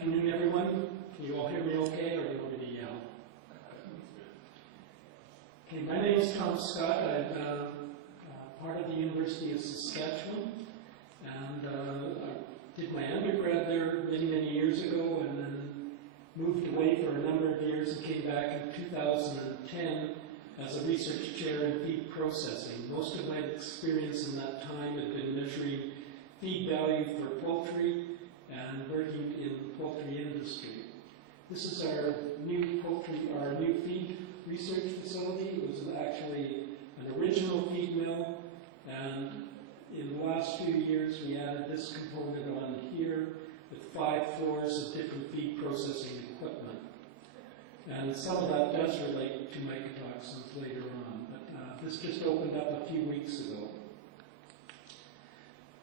afternoon, everyone. Can you all hear me okay, or do you want me to yell? Okay, my name is Tom Scott. I'm part of the University of Saskatchewan, and I did my undergrad there many, many years ago, and then moved away for a number of years and came back in 2010 as a research chair in feed processing. Most of my experience in that time had been measuring feed value for poultry and working in the poultry industry. This is our new feed research facility. It was actually an original feed mill, and in the last few years we added this component on here with 5 floors of different feed processing equipment. And some of that does relate to mycotoxins later on, but this just opened up a few weeks ago.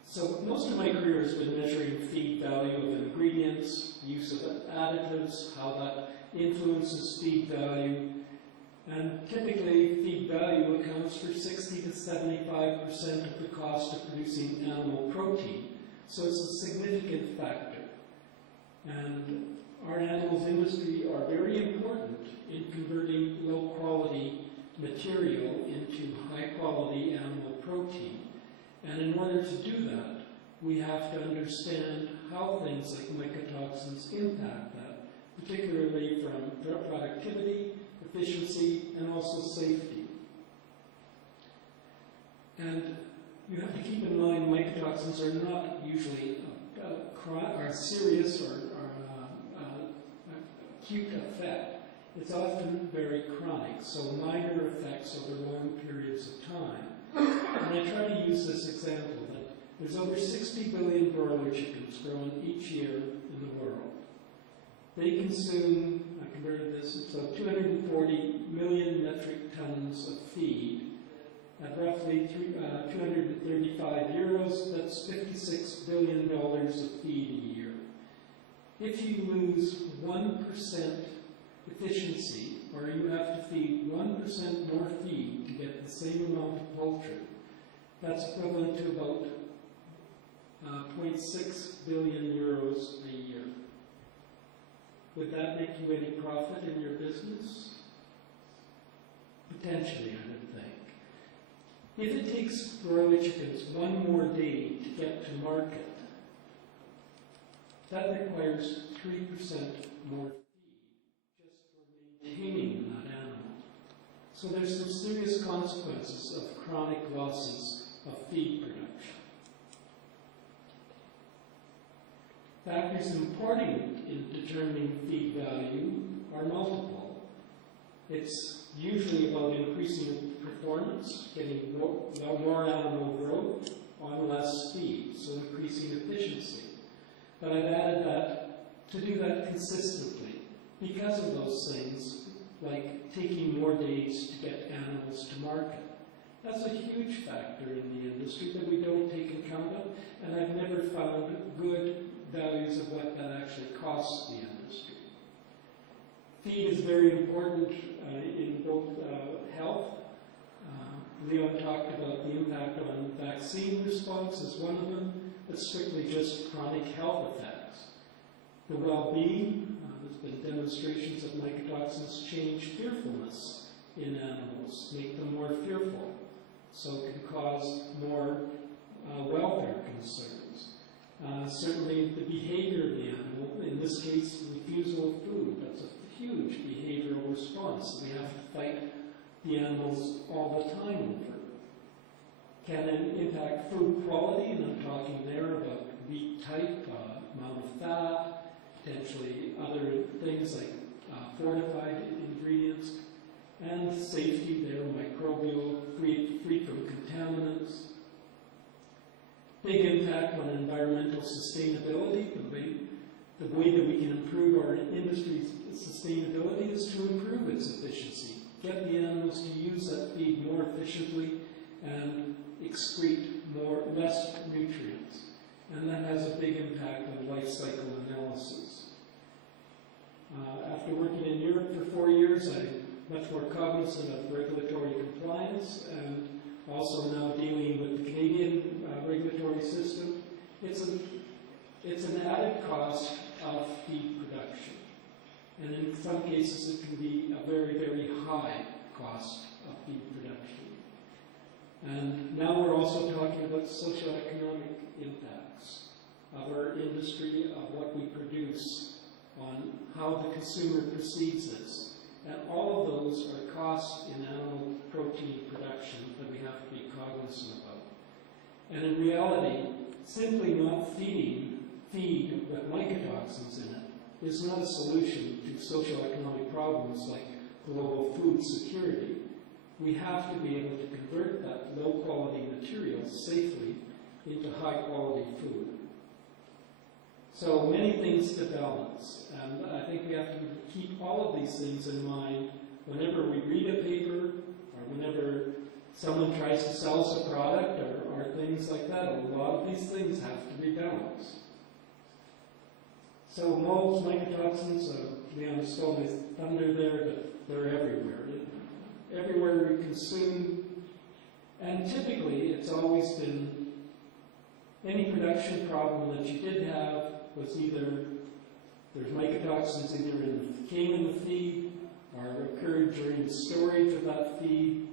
So most of my career has been measuring feed value of ingredients, use of additives, how that influences feed value, and typically feed value accounts for 60 to 75% of the cost of producing animal protein, so it's a significant factor. And our animals industry are very important in converting low-quality material into high-quality animal protein. And in order to do that, we have to understand how things like mycotoxins impact that, particularly from productivity, efficiency, and also safety. And you have to keep in mind mycotoxins are not usually are serious or acute effect. It's often very chronic, so minor effects over long periods of time. And I try to use this example that there's over 60 billion broiler chickens grown each year in the world. They consume, I converted this, so 240 million metric tons of feed at roughly 235 euros. That's $56 billion of feed a year. If you lose 1% efficiency, or you have to feed 1% more feed to get the same amount of poultry, that's equivalent to about 0.6 billion euros a year. Would that make you any profit in your business? Potentially, I would think. If it takes broiler chickens one more day to get to market, that requires 3% more maintaining that animal. So there's some serious consequences of chronic losses of feed production. Factors important in determining feed value are multiple. It's usually about increasing performance, getting more animal growth on less feed, so increasing efficiency. But I've added that to do that consistently because of those things, like taking more days to get animals to market. That's a huge factor in the industry that we don't take account of, and I've never found good values of what that actually costs the industry. Feed is very important in both health. Leon talked about the impact on vaccine response as one of them, but strictly just chronic health effects. The well-being, there's been demonstrations of mycotoxins change fearfulness in animals, make them more fearful, so it can cause more welfare concerns. Certainly the behavior of the animal, in this case refusal of food, that's a huge behavioral response that we have to fight the animals all the time over. Can it impact food quality? And I'm talking there about meat type, amount of fat, potentially other things like fortified ingredients, and safety there, microbial, free from contaminants. Big impact on environmental sustainability. The way that we can improve our industry's sustainability is to improve its efficiency. Get the animals to use that feed more efficiently and excrete less nutrients. And that has a big impact on life cycle analysis. After working in Europe for 4 years, I'm much more cognizant of regulatory compliance and also now dealing with the Canadian regulatory system. It's an added cost of the of our industry, of what we produce, on how the consumer perceives this. And all of those are costs in animal protein production that we have to be cognizant about. And in reality, simply not feeding feed with mycotoxins in it is not a solution to socioeconomic problems like global food security. We have to be able to convert that low-quality material safely into high-quality food. So many things to balance, and I think we have to keep all of these things in mind whenever we read a paper or whenever someone tries to sell us a product or things like that. A lot of these things have to be balanced. So molds, mycotoxins, Leon stole my thunder there, but they're everywhere. Everywhere we consume, and typically it's always been any production problem that you did have was either there's mycotoxins either came in the feed or occurred during the storage of that feed,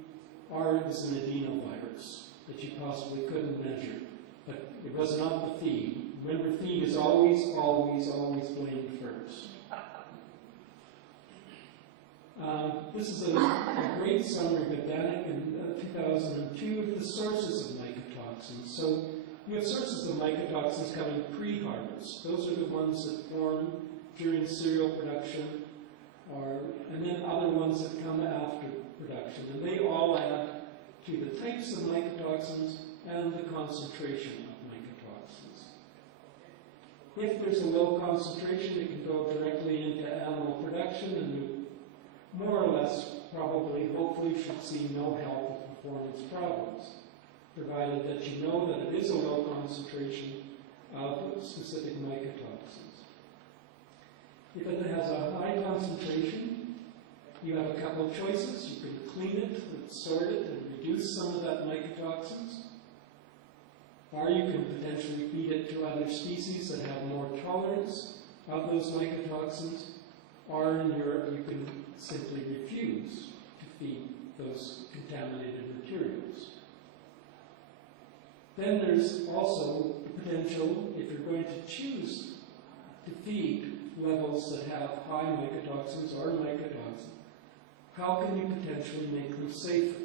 or it was an adenovirus that you possibly couldn't measure. But it was not the feed. Remember, feed is always, always, always blamed first. This is a great summary Botanic in 2002 of the sources of mycotoxins. So you have sources of mycotoxins coming pre-harvest. Those are the ones that form during cereal production, and then other ones that come after production. And they all add to the types of mycotoxins and the concentration of mycotoxins. If there's a low concentration, it can go directly into animal production, and you more or less, probably, hopefully, should see no health or performance problems, provided that you know that it is a low concentration of specific mycotoxins. If it has a high concentration, you have a couple of choices. You can clean it, sort it, and reduce some of that mycotoxins. Or you can potentially feed it to other species that have more tolerance of those mycotoxins. Or in Europe, you can simply refuse to feed those contaminated materials. Then there's also the potential, if you're going to choose to feed levels that have high mycotoxins or mycotoxins, how can you potentially make them safer?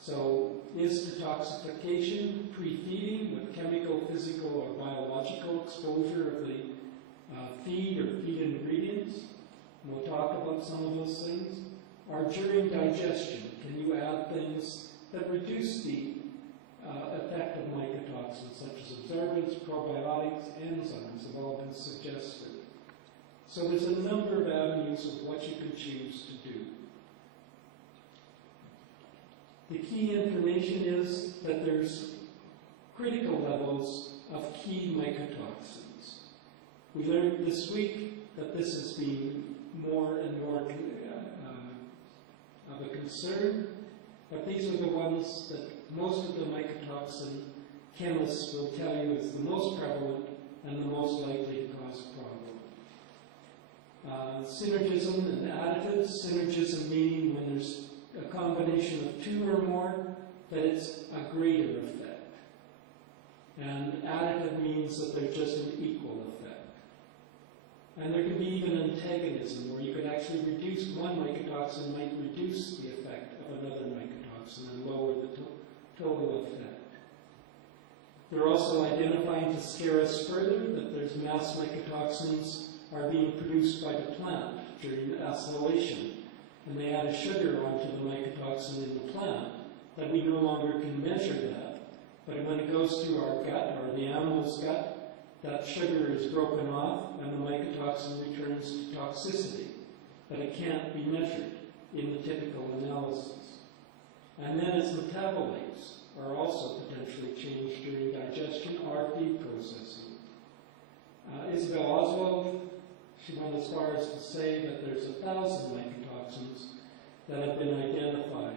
So is detoxification pre-feeding with chemical, physical, or biological exposure of the feed or feed ingredients? We'll talk about some of those things. Or during digestion, can you add things that reduce the effect of mycotoxins, such as absorbents, probiotics, enzymes have all been suggested. So there's a number of avenues of what you can choose to do. The key information is that there's critical levels of key mycotoxins. We learned this week that this has been more and more of a concern, but these are the ones that most of the mycotoxin chemists will tell you is the most prevalent and the most likely to cause a problem. Synergism and additives. Synergism meaning when there's a combination of two or more, that it's a greater effect. And additive means that they're just an equal effect. And there can be even antagonism, where you could actually reduce one mycotoxin, might reduce the effect of another mycotoxin and lower the total effect. They're also identifying, to scare us further, that there's mass mycotoxins are being produced by the plant during acylation. And they add a sugar onto the mycotoxin in the plant, that we no longer can measure that. But when it goes through our gut, or the animal's gut, that sugar is broken off and the mycotoxin returns to toxicity. But it can't be measured in the typical analysis. And then its metabolites are also potentially changed during digestion or feed processing. Isabel Oswald, she went as far as to say that there's 1,000 mycotoxins that have been identified.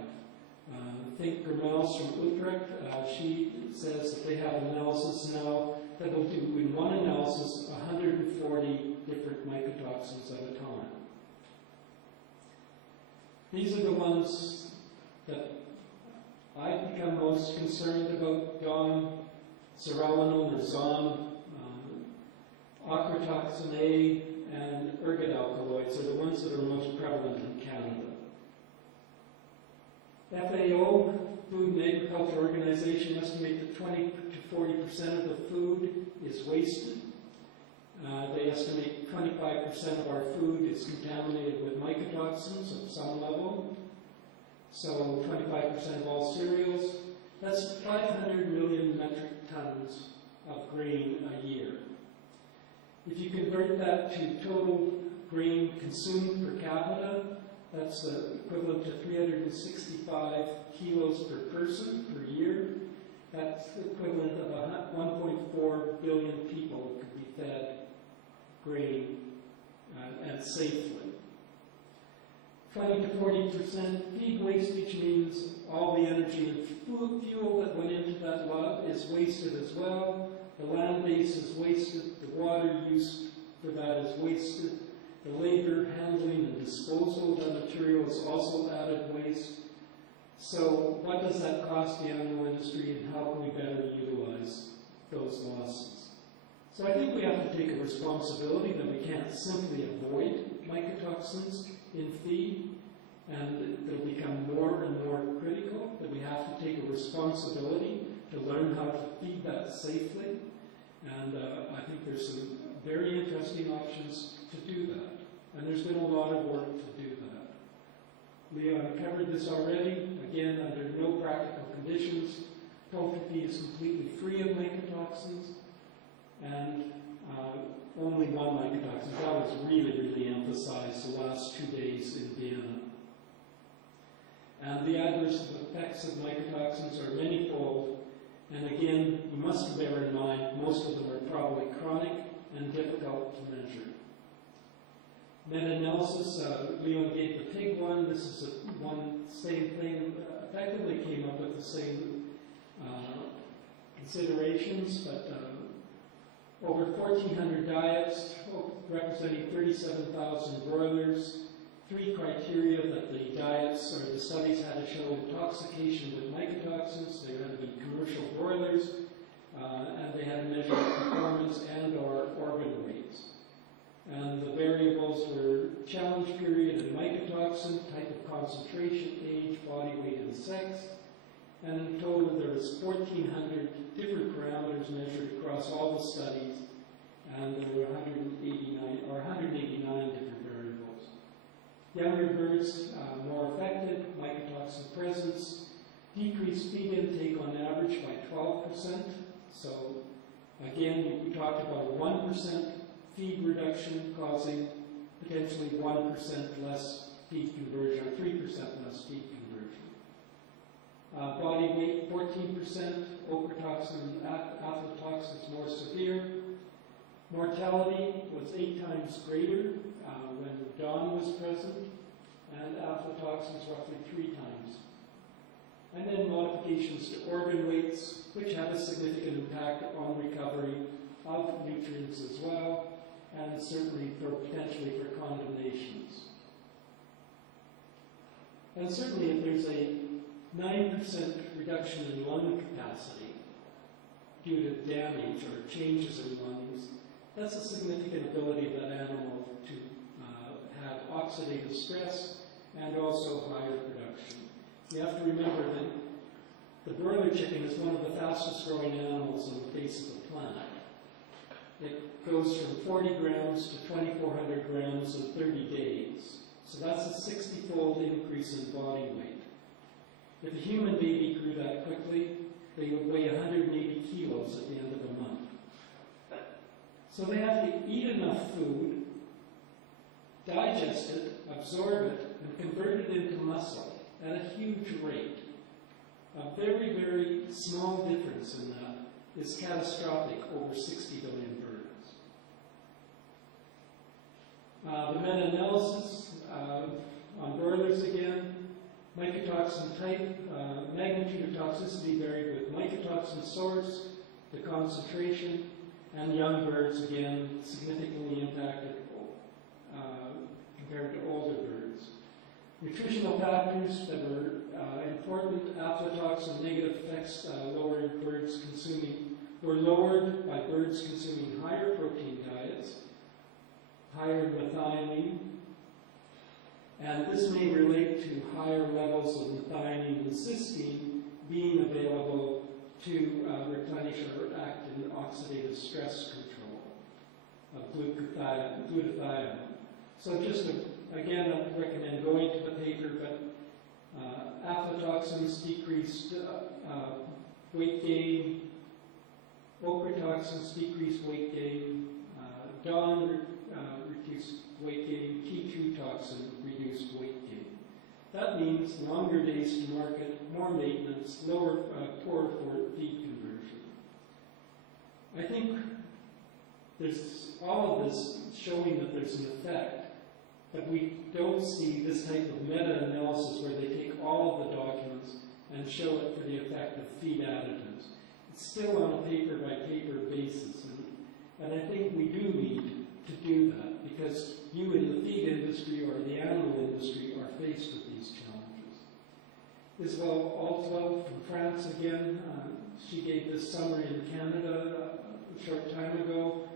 Think Germels from Utrecht, she says that they have analysis now that will do, in one analysis, 140 different mycotoxins at a time. These are the ones that I've become most concerned about, Don. zearalenone or ZOM, ochratoxin A, and ergot alkaloids are the ones that are most prevalent in Canada. FAO, Food and Agriculture Organization, estimate that 20 to 40% of the food is wasted. They estimate 25% of our food is contaminated with mycotoxins of some level. So 25% of all cereals. That's 500 million metric tons of grain a year. If you convert that to total grain consumed per capita, that's equivalent to 365 kilos per person per year. That's equivalent of 1.4 billion people could be fed grain and safely. 20 to 40% feed wastage means all the energy and fuel that went into that lot is wasted as well. The land base is wasted. The water used for that is wasted. The labor, handling, and disposal of that material is also added waste. So what does that cost the animal industry, and how can we better utilize those losses? So I think we have to take a responsibility that we can't simply avoid mycotoxins in feed, and they'll become more and more critical, that we have to take a responsibility to learn how to feed that safely. And I think there's some very interesting options to do that. And there's been a lot of work to do that. Leon covered this already. Again, under no practical conditions, poultry feed is completely free of mycotoxins, and only one mycotoxin. That was really, really emphasized the last 2 days in Vienna. And the adverse effects of mycotoxins are manifold. And again, you must bear in mind, most of them are probably chronic and difficult to measure. Meta-analysis, Leon gave the pig one. This is one same thing, effectively came up with the same considerations, but over 1,400 diets, representing 37,000 broilers. 3 criteria that the diets or the studies had to show intoxication with mycotoxins. They had to be commercial broilers, and they had to measure performance and or organ weights. And the variables were challenge period and mycotoxin, type of concentration, age, body weight, and sex. And in total, there was 1,400 different parameters measured across all the studies, and there were 189 different variables. Younger birds, more affected, mycotoxin presence, decreased feed intake on average by 12%. So again, we talked about a 1% feed reduction causing potentially 1% less feed conversion, or 3% less feed conversion. Body weight, 14%, ochratoxin, aflatoxins more severe. Mortality was 8 times greater when DON was present, and aflatoxins roughly 3 times. And then modifications to organ weights, which have a significant impact on recovery of nutrients as well, and certainly potentially for condemnations. And certainly if there's a 9% reduction in lung capacity due to damage or changes in lungs, that's a significant ability of that animal to have oxidative stress and also higher production. You have to remember that the broiler chicken is one of the fastest growing animals on the face of the planet. It goes from 40 grams to 2,400 grams in 30 days. So that's a 60-fold increase in body weight. If a human baby grew that quickly, they would weigh 180 kilos at the end of the month. So they have to eat enough food, digest it, absorb it, and convert it into muscle at a huge rate. A very, very small difference in that is catastrophic over 60 billion birds. The meta-analysis on broilers again, mycotoxin type, magnitude of toxicity varied with mycotoxin source, the concentration, and young birds again significantly impacted compared to older birds. Nutritional factors that were important, aflatoxin negative effects lowering birds consuming were birds consuming higher protein diets, higher methionine, and this may relate to higher levels of methionine and cysteine being available to replenish or act in oxidative stress control of glutathione. So just again, I recommend going to the paper, but aflatoxins decreased weight gain, ochratoxins decreased weight gain, DON reduced weight gain, T2 toxin reduced weight gain. That means longer days to market, more maintenance, poorer feed conversion. I think there's all of this showing that there's an effect, but we don't see this type of meta-analysis where they take all of the documents and show it for the effect of feed additives. It's still on a paper-by-paper basis, and I think we do need to do that because you in the feed industry or the animal industry are faced with these challenges. Isabelle Altwell from France again, she gave this summary in Canada a short time ago.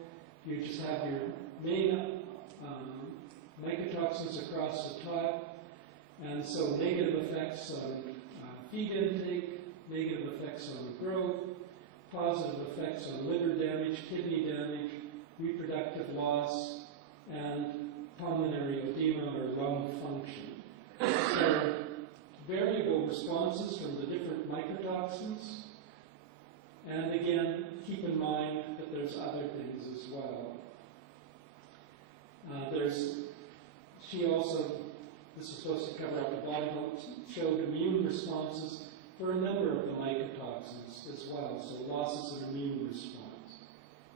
You just have your main mycotoxins across the top, and so negative effects on feed intake, negative effects on growth, positive effects on liver damage, kidney damage, reproductive loss, and pulmonary edema or lung function. So variable responses from the different mycotoxins, and again, keep in mind that there's other things as well. She also, this was supposed to cover up the body, showed immune responses for a number of the mycotoxins as well, so losses in immune response.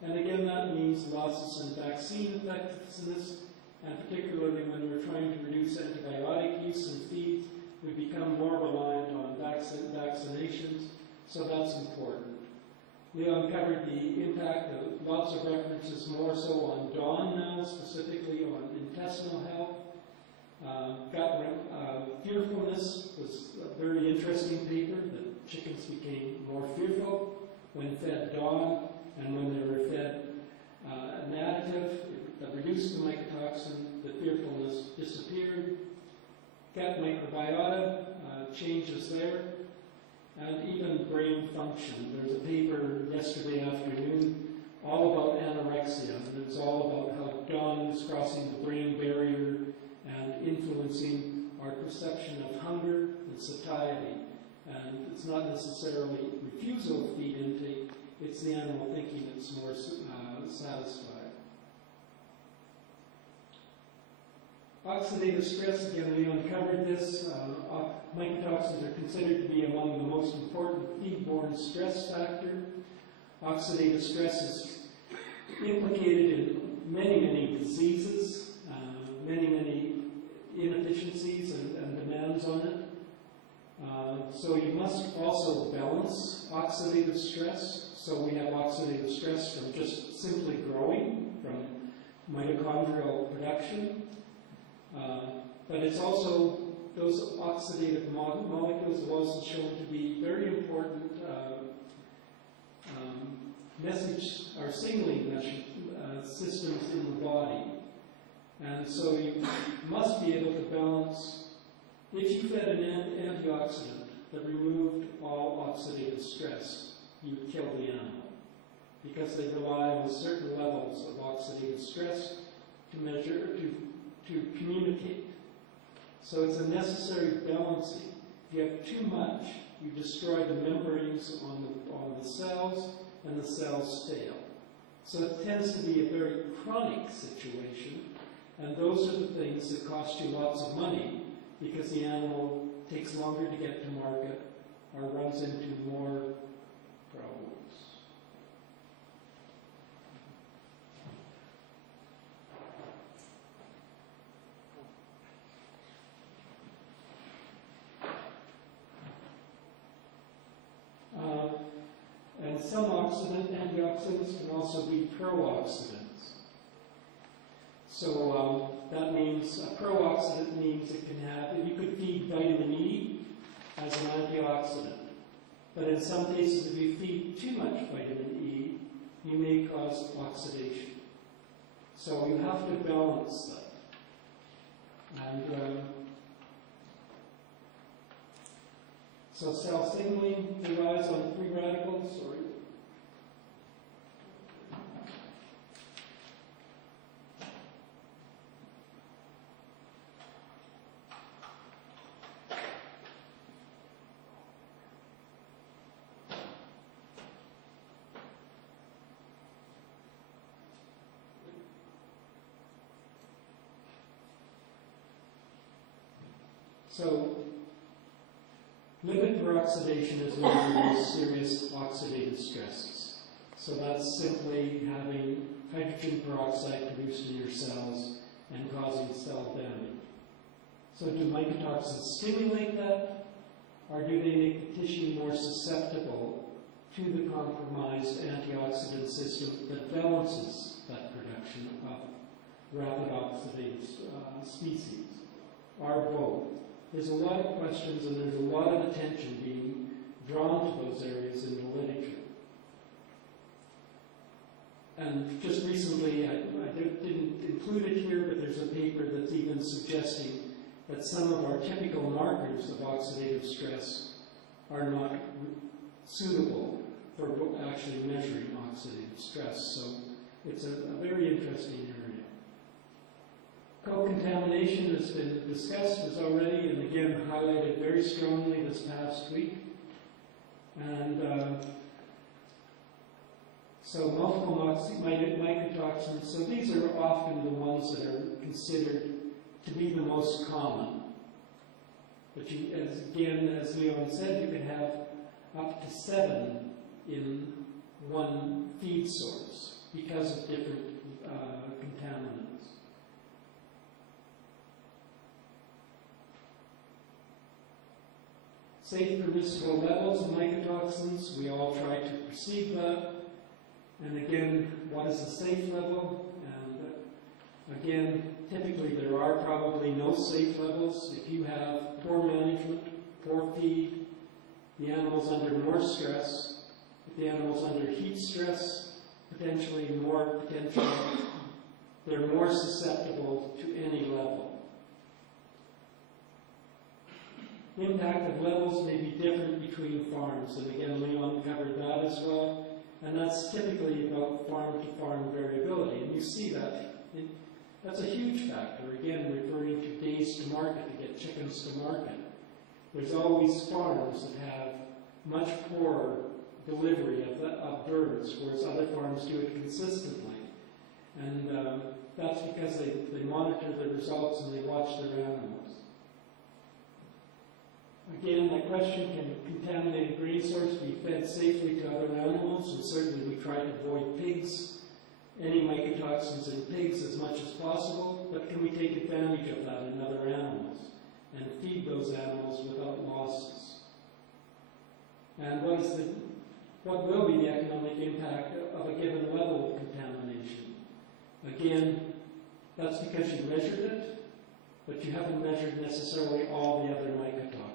And again, that means losses in vaccine effectiveness, and particularly when we're trying to reduce antibiotic use in feed, we become more reliant on vaccinations, so that's important. Leon covered the impact of lots of references more so on DON now, specifically on intestinal health. Fearfulness was a very interesting paper that chickens became more fearful when fed DON, and when they were fed an additive that reduced the mycotoxin, the fearfulness disappeared. Gut microbiota, changes there, and even brain function. There was a paper yesterday afternoon all about anorexia, and it's all about how DON is crossing the brain barrier and influencing our perception of hunger and satiety. And it's not necessarily refusal of feed intake, it's the animal thinking it's more satisfied. Oxidative stress, again, we uncovered this. Mycotoxins are considered to be among the most important feed-borne stress factor. Oxidative stress is implicated in many, many diseases, many inefficiencies and demands on it. So you must also balance oxidative stress. So we have oxidative stress from just simply growing, from mitochondrial production. But it's also, those oxidative molecules have also shown to be very important signaling systems in the body. And so you must be able to balance, if you fed an antioxidant that removed all oxidative stress, you would kill the animal, because they rely on certain levels of oxidative stress to measure, to communicate. So it's a necessary balancing. If you have too much, you destroy the membranes on the cells, and the cells fail. So it tends to be a very chronic situation, and those are the things that cost you lots of money, because the animal takes longer to get to market or runs into more problems. And some antioxidants can also be pro-oxidants. So that means a pro-oxidant means it can have, you could feed vitamin E as an antioxidant. But in some cases, if you feed too much vitamin E, you may cause oxidation. So you have to balance that. And so cell signaling relies on free radicals, sorry. So, lipid peroxidation is one of the most serious oxidative stresses. So that's simply having hydrogen peroxide produced in your cells and causing cell damage. So do mycotoxins stimulate that, or do they make the tissue more susceptible to the compromised antioxidant system that balances that production of rapid oxidative species, or both? There's a lot of questions and there's a lot of attention being drawn to those areas in the literature. And just recently, I didn't include it here, but there's a paper that's even suggesting that some of our typical markers of oxidative stress are not suitable for actually measuring oxidative stress. So it's a very interesting area. Co-contamination has been discussed as already and again highlighted very strongly this past week. And so multiple mycotoxins, so these are often the ones that are considered to be the most common. But you, as Leon said, you can have up to 7 in one feed source because of different contaminants. Safe permissible levels of mycotoxins, we all try to perceive that. And again, what is a safe level? And again, typically there are probably no safe levels. If you have poor management, poor feed, the animal's under more stress. If the animal's under heat stress, they're more susceptible to any level. The impact of levels may be different between farms, and again, Leon covered that as well. And that's typically about farm-to-farm variability. And you see that. That's a huge factor. Again, referring to days to market, to get chickens to market. There's always farms that have much poorer delivery of birds, whereas other farms do it consistently. And that's because they monitor the results and they watch their animals. Again, the question, can contaminated grain source be fed safely to other animals? And certainly we try to avoid pigs, any mycotoxins in pigs as much as possible, but can we take advantage of that in other animals and feed those animals without losses? And what will be the economic impact of a given level of contamination? Again, that's because you measured it, but you haven't measured necessarily all the other mycotoxins.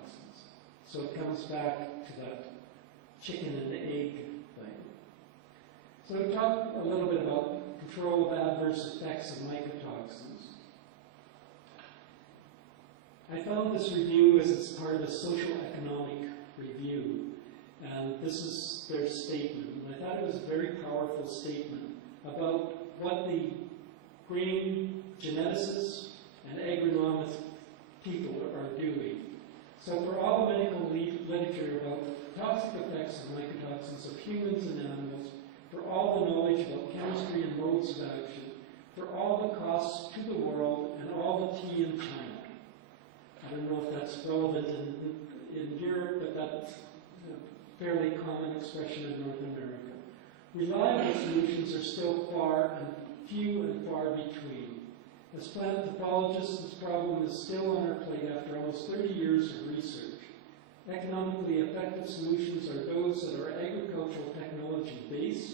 So it comes back to that chicken and egg thing. So we talked a little bit about control of adverse effects of mycotoxins. I found this review as it's part of a social economic review, and this is their statement. And I thought it was a very powerful statement about what the grain geneticists and agronomist people are doing. So for all the medical literature about toxic effects of mycotoxins of humans and animals, for all the knowledge about chemistry and modes of action, for all the costs to the world and all the tea in China. I don't know if that's relevant in Europe, but that's a fairly common expression in North America. Reliable solutions are still few and far between. As plant pathologists, this problem is still on our plate after almost 30 years of research. Economically effective solutions are those that are agricultural technology-based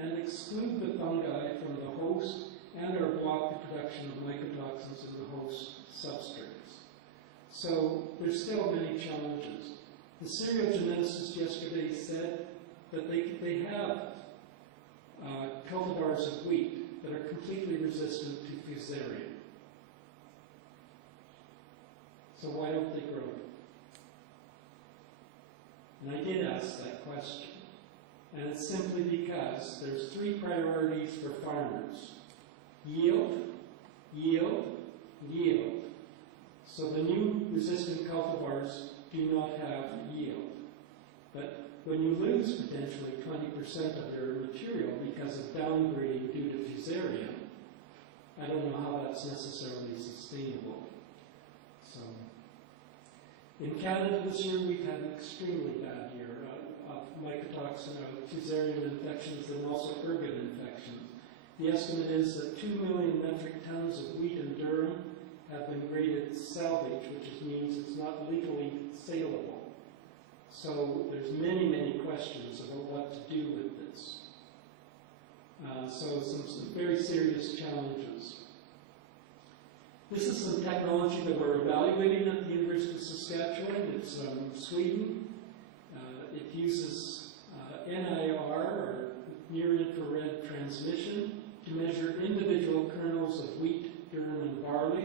and exclude the fungi from the host and or block the production of mycotoxins in the host substrates. So there's still many challenges. The cereal geneticist yesterday said that they have cultivars of wheat that are completely resistant to fusarium. So why don't they grow? And I did ask that question. And it's simply because there's three priorities for farmers: yield, yield, yield. So the new resistant cultivars do not have yield. But when you lose potentially 20% of your material because of downgrading due to fusarium, I don't know how that's necessarily sustainable. So, in Canada this year we've had an extremely bad year of mycotoxin, fusarium infections, and also ergot infections. The estimate is that 2 million metric tons of wheat in Durham have been graded salvage, which means it's not legally saleable. So there's many, many questions about what to do with this. So some very serious challenges. This is some technology that we're evaluating at the University of Saskatchewan. It's from Sweden. It uses NIR, or near-infrared transmission, to measure individual kernels of wheat, durum, and barley.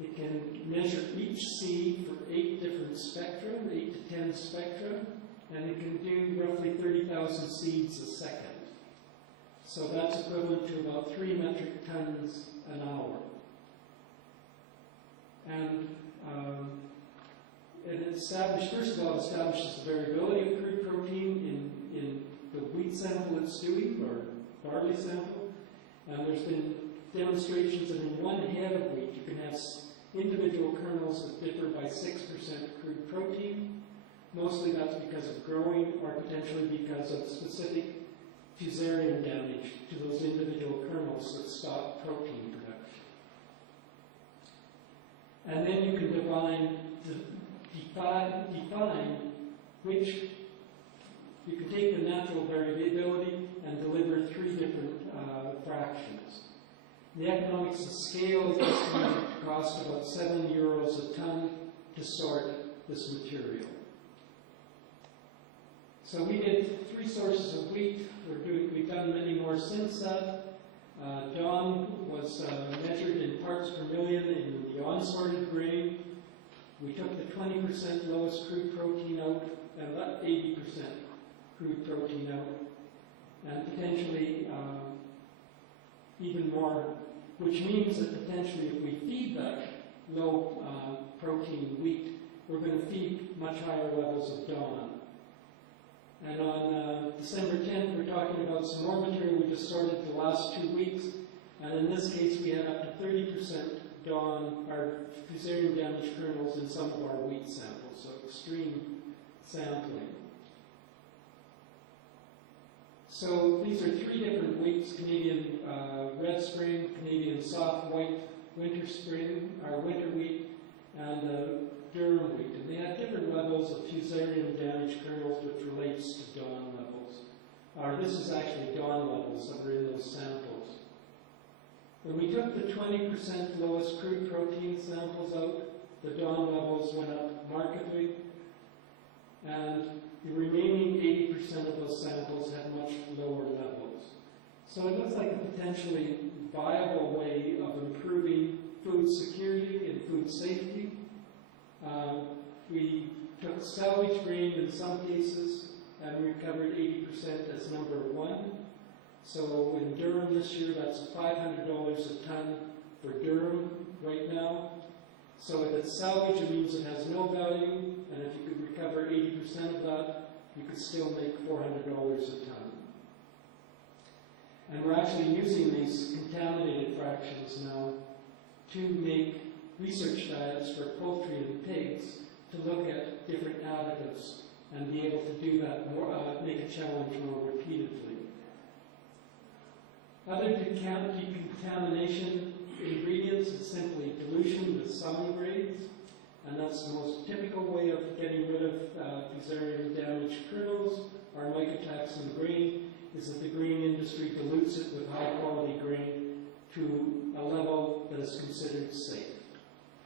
It can measure each seed for 8 different spectra, 8 to 10 spectra, and it can do roughly 30,000 seeds a second. So that's equivalent to about 3 metric tons an hour. And it established, first of all, establishes the variability of crude protein in the wheat sample it's doing, or barley sample. And there's been demonstrations that in 1 head of wheat you can have individual kernels that differ by 6% crude protein. Mostly that's because of growing, or potentially because of specific fusarium damage to those individual kernels that stop protein production. And then you can define which, you can take the natural variability and deliver 3 different fractions. The economics of scale is estimated to cost about €7 a ton to sort this material. So we did 3 sources of wheat. We've done many more since that. Dawn was measured in parts per million in the unsorted grain. We took the 20% lowest crude protein out and let 80% crude protein out, and potentially even more, which means that potentially if we feed that low protein wheat, we're going to feed much higher levels of dawn. And on December 10th, we're talking about some more material we just sorted the last 2 weeks, and in this case we had up to 30% dawn, or fusarium damaged kernels in some of our wheat samples, so extreme sampling. So these are 3 different wheats: Canadian red spring, Canadian soft white winter spring, or winter wheat, and Durham wheat. And they had different levels of fusarium damaged kernels, which relates to dawn levels. This is actually dawn levels that were in those samples. When we took the 20% lowest crude protein samples out, the dawn levels went up markedly, and the remaining 80% of those samples had much lower levels. So it looks like a potentially viable way of improving food security and food safety. We took salvage grain in some cases and recovered 80% as number 1. So in Durham this year, that's $500 a ton for Durham right now. So if it's salvage, it means it has no value, and if you could recover 80% of that, you could still make $400 a ton. And we're actually using these contaminated fractions now to make research diets for poultry and pigs to look at different additives and be able to do that more, make a challenge more repeatedly. Other decontamination ingredients is simply dilution with sound grades, and that's the most typical way of getting rid of fusarium damaged kernels. Our mycotoxin grain is that the grain industry dilutes it with high quality grain to a level that is considered safe.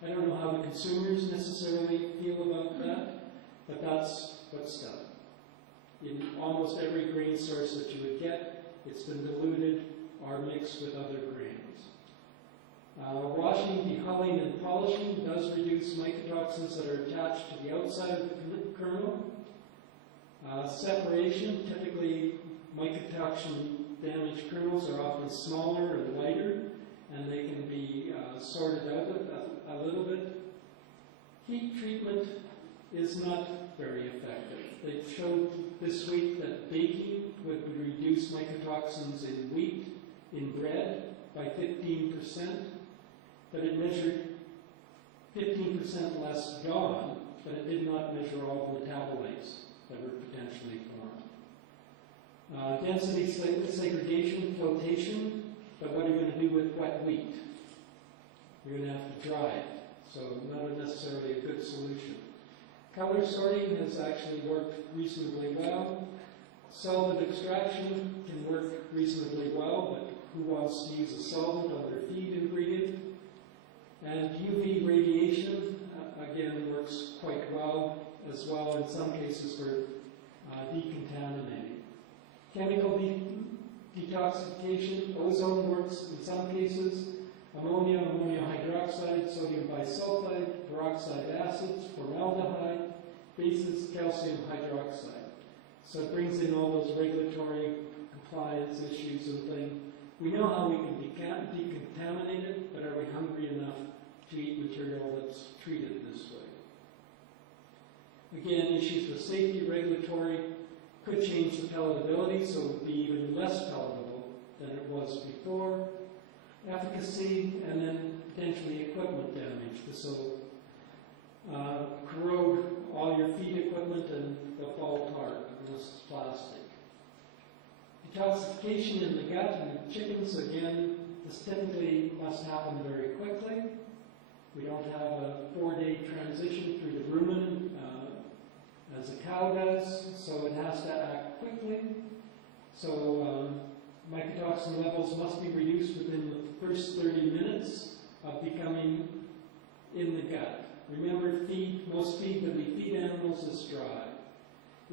I don't know how the consumers necessarily feel about that, but that's what's done. in almost every grain source that you would get. It's been diluted or mixed with other grains. Washing, dehulling, and polishing does reduce mycotoxins that are attached to the outside of the kernel. Separation, typically mycotoxin damaged kernels are often smaller and lighter, and they can be sorted out a little bit. Heat treatment is not very effective. They showed this week that baking would reduce mycotoxins in wheat, in bread, by 15%, but it measured 15% less gone, but it did not measure all the metabolites that were potentially formed. Density segregation, flotation, but what are you going to do with wet wheat? You're going to have to dry it, so not necessarily a good solution. Color sorting has actually worked reasonably well. Solvent extraction can work reasonably well, but who wants to use a solvent on their feed ingredient? And UV radiation, again, works quite well as well in some cases for decontaminating. Chemical detoxification, ozone works in some cases. Ammonia, ammonium hydroxide, sodium bisulfite, peroxide acids, formaldehyde, bases, calcium hydroxide. So it brings in all those regulatory compliance issues and things. We know how we can decontaminate it, but are we hungry enough to eat material that's treated this way? Again, issues with safety, regulatory, could change the palatability, so it would be even less palatable than it was before. Efficacy, and then potentially equipment damage. So corrode all your feed equipment and they'll fall apart unless it's plastic. Detoxification in the gut and chickens, again, this typically must happen very quickly. We don't have a 4-day transition through the rumen as a cow does, so it has to act quickly. So mycotoxin levels must be reduced within the first 30 minutes of becoming in the gut. Remember, most feed that we feed animals is dry.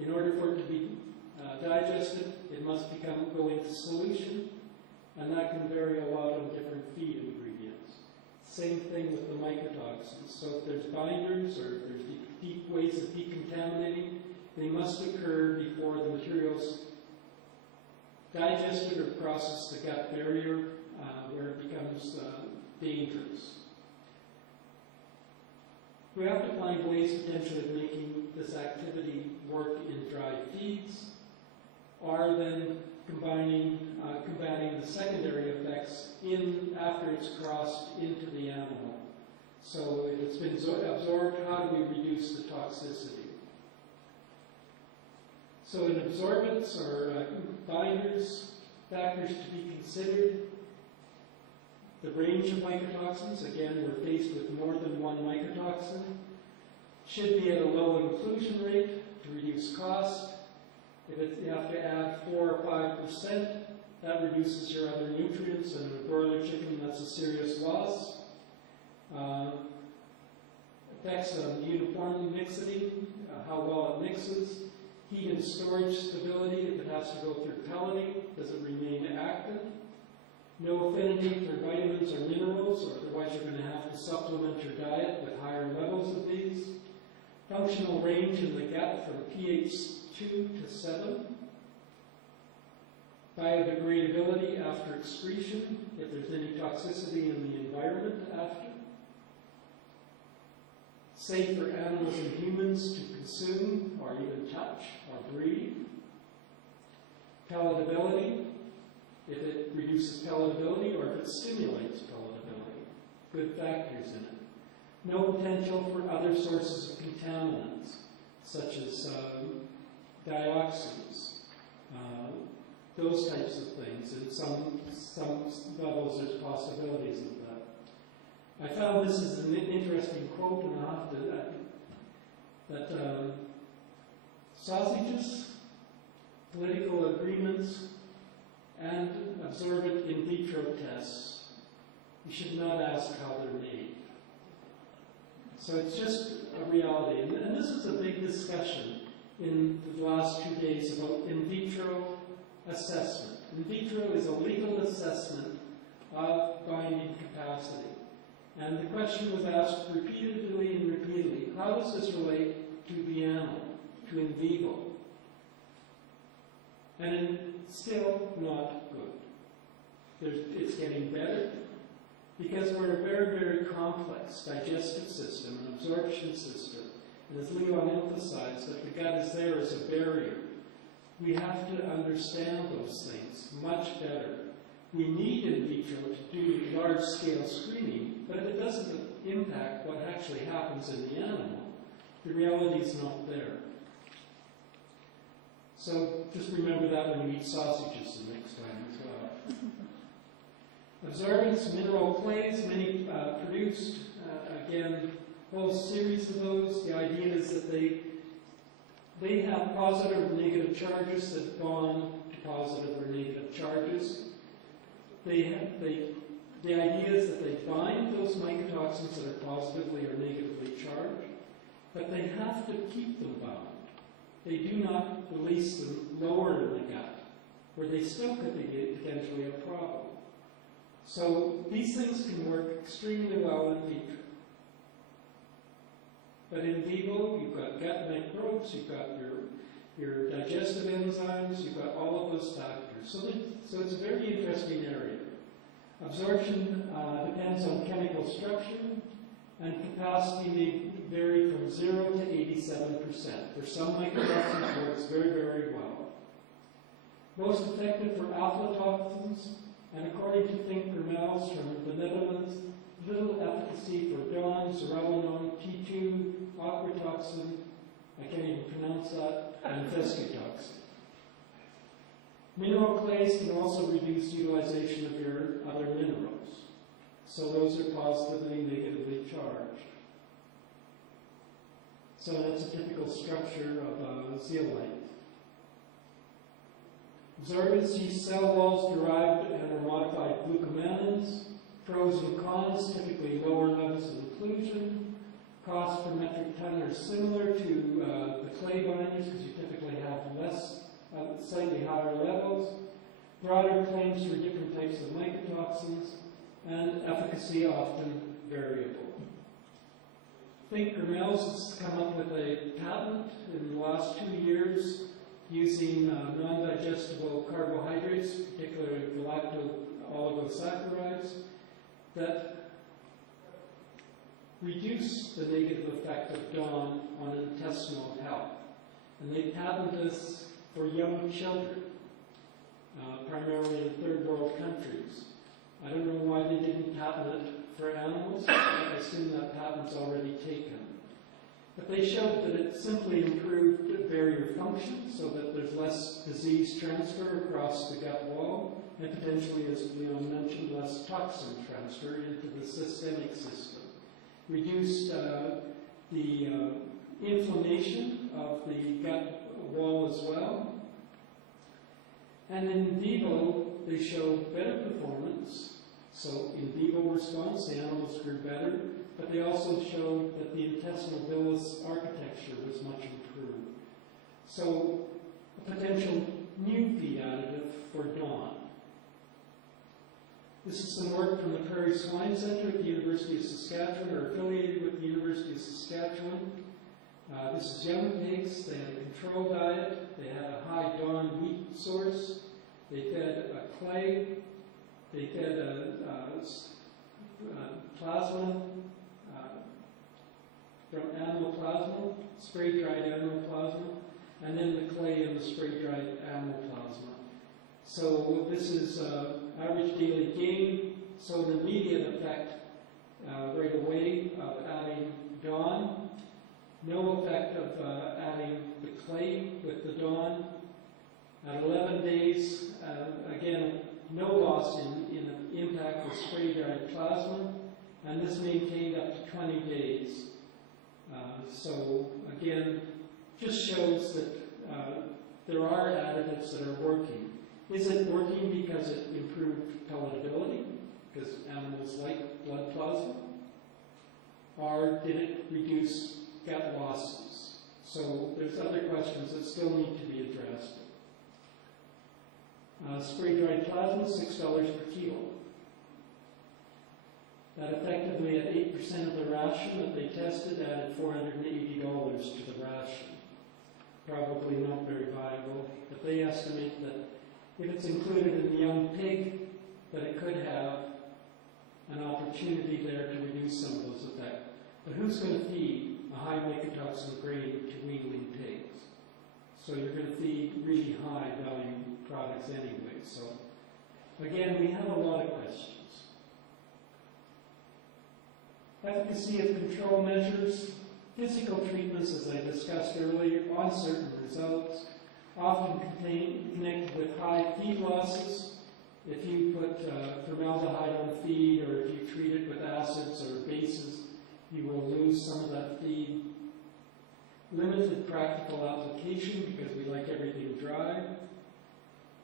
In order for it to be digested, it must go into solution, and that can vary a lot on different feed ingredients. Same thing with the mycotoxins. So if there's binders or if there's deep ways of decontaminating, they must occur before the materials digested or process the gut barrier where it becomes dangerous. We have to find ways potentially of making this activity work in dry feeds, or then combating the secondary effects after it's crossed into the animal. So if it's been absorbed, how do we reduce the toxicity? So in absorbents or binders, factors to be considered, the range of mycotoxins, again, we're faced with more than one mycotoxin, should be at a low inclusion rate to reduce cost. If you have to add 4 or 5%, that reduces your other nutrients, and in a broiler chicken, that's a serious loss. Effects on uniform mixity, how well it mixes. Heat and storage stability, if it has to go through pelleting, does it remain active? No affinity for vitamins or minerals, or otherwise you're going to have to supplement your diet with higher levels of these. Functional range in the gut from pH 2 to 7. Biodegradability after excretion, if there's any toxicity in the environment after. Safe for animals and humans to consume or even touch or breathe. Palatability, if it reduces palatability or if it stimulates palatability. Good factors in it. No potential for other sources of contaminants, such as dioxins, those types of things. In some levels, there's possibilities of that. I found this is an interesting quote, and I'll have to that sausages, political agreements, and absorbent in vitro tests, you should not ask how they're made. So it's just a reality. And this is a big discussion in the last 2 days about in vitro assessment. In vitro is a legal assessment of binding capacity. And the question was asked repeatedly and repeatedly, how does this relate to the animal, to in vivo? And still not good. It's getting better because we're a very, very complex digestive system, an absorption system. And as Leon emphasized, that the gut is there as a barrier. We have to understand those things much better. We need in vitro to do large-scale screening, but if it doesn't impact what actually happens in the animal, the reality is not there. So just remember that when you eat sausages the next time as well. Absorbents, mineral clays, many produced. Again, whole series of those. The idea is that they have positive or negative charges that bond to positive or negative charges. The idea is that they bind those mycotoxins that are positively or negatively charged, but they have to keep them bound. They do not release them lower in the gut, where they still could be potentially a problem. So these things can work extremely well in vitro. But in vivo, you've got gut microbes, you've got your digestive enzymes, you've got all of those factors. So it's a very interesting area. Absorption depends on chemical structure, and capacity may vary from 0 to 87%. For some mycotoxins, it works very, very well. Most effective for aflatoxins, and according to Think Vermels from the Netherlands, little efficacy for DON, zearalenone, T2, aquatoxin, I can't even pronounce that, and fescutoxin. Mineral clays can also reduce utilization of your other minerals. So those are positively and negatively charged. So that's a typical structure of zeolite. Absorbents use cell walls derived and or modified glucomanins. Pros and cons, typically lower levels of inclusion. Cost per metric ton are similar to the clay binders because you typically have less, slightly higher levels. Broader claims for different types of mycotoxins, and efficacy often variable. Think Vermels has come up with a patent in the last 2 years using non-digestible carbohydrates, particularly galacto-oligosaccharides, that reduce the negative effect of DON on intestinal health. And they patent this for young children, primarily in third world countries. I don't know why they didn't patent it for animals. I assume that patent's already taken. But they showed that it simply improved barrier function so that there's less disease transfer across the gut wall, and potentially, as Leon mentioned, less toxin transfer into the systemic system. Reduced the inflammation of the gut wall as well. And in vivo, they showed better performance. So in vivo response, the animals grew better, but they also showed that the intestinal villus architecture was much improved. So a potential new feed additive for DON. This is some work from the Prairie Swine Center at the University of Saskatchewan, or affiliated with the University of Saskatchewan. This is young pigs. They had a control diet. They had a high DON wheat source. They fed a clay. They fed a plasma from animal plasma, spray-dried animal plasma, and then the clay and the spray-dried animal plasma. So this is average daily gain. So the immediate effect right away of adding DON, no effect of adding the clay with the DON. At 11 days, again, no loss in impact with spray-dried plasma, and this maintained up to 20 days. So again, just shows that there are additives that are working. Is it working because it improved palatability, because animals like blood plasma? Or did it reduce gut losses So there's other questions that still need to be addressed. Spray-dried plasma, $6 per kilo. That effectively at 8% of the ration that they tested added $480 to the ration. Probably not very viable, but they estimate that if it's included in the young pig, that it could have an opportunity there to reduce some of those effects. But who's going to feed a high mycotoxin grain to weanling pigs? So you're going to feed really high value products anyway. So again, we have a lot of questions. Efficacy of control measures. Physical treatments, as I discussed earlier, uncertain results, often connected with high feed losses. If you put formaldehyde on feed, or if you treat it with acids or bases, you will lose some of that feed. Limited practical application, because we like everything dry.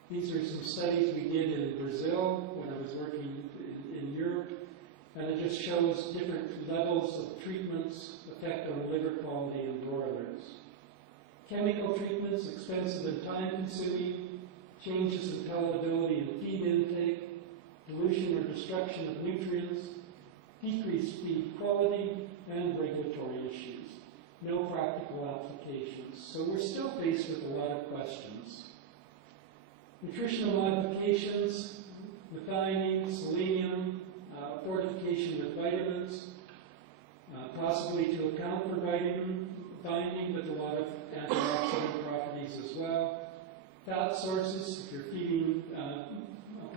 These are some studies we did in Brazil when I was working in Europe, and it just shows different levels of treatments effect on liver quality in broilers. Chemical treatments, expensive and time-consuming, changes in palatability and feed intake, dilution or destruction of nutrients, decreased feed quality, and regulatory issues. No practical applications. So we're still faced with a lot of questions. Nutritional modifications, methionine, selenium, fortification with vitamins, possibly to account for vitamin binding, but a lot of antioxidant properties as well. Fat sources, if you're feeding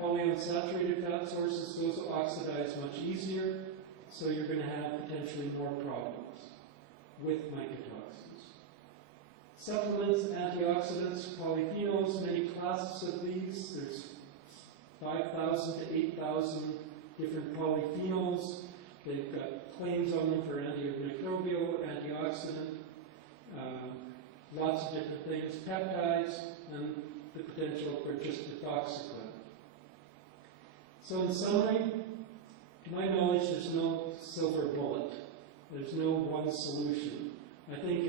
polyunsaturated fat sources, those will oxidize much easier, so you're going to have potentially more problems with mycotoxins. Supplements, antioxidants, polyphenols, many classes of these. There's 5,000 to 8,000 different polyphenols. They've got claims on them for antimicrobial, antioxidant, lots of different things, peptides, and the potential for just ethoxyquin. So in summary, to my knowledge, there's no silver bullet. There's no one solution. I think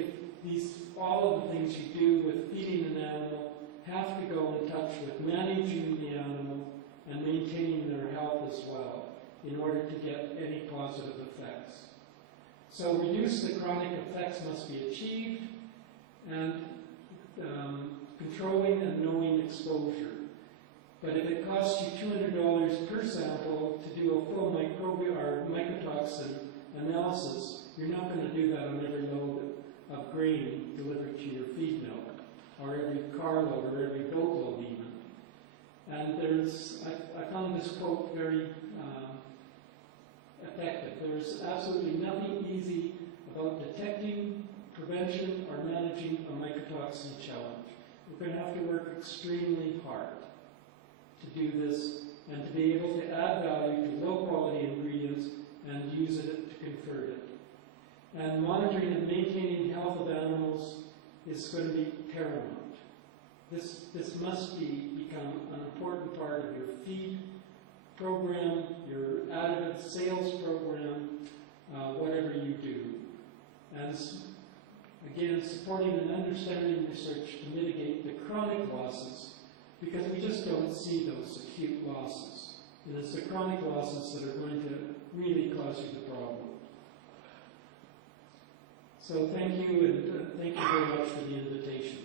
if all of the things you do with feeding an animal have to go in touch with managing the animal and maintaining their health as well, in order to get any positive effects. So reduce the chronic effects must be achieved, and controlling and knowing exposure. But if it costs you $200 per sample to do a full microbial or mycotoxin analysis, you're not going to do that on every load of grain delivered to your feed mill, or every carload, or every boatload even. And I found this quote very effective. There's absolutely nothing easy about detecting, prevention, or managing a mycotoxin challenge. We're going to have to work extremely hard to do this and to be able to add value to low-quality ingredients and use it to convert it. And monitoring and maintaining health of animals is going to be paramount. This must become an important part of your feed program, your additive sales program, whatever you do. And again, supporting and understanding research to mitigate the chronic losses, because we just don't see those acute losses. And it's the chronic losses that are going to really cause you the problem. So thank you, and thank you very much for the invitation.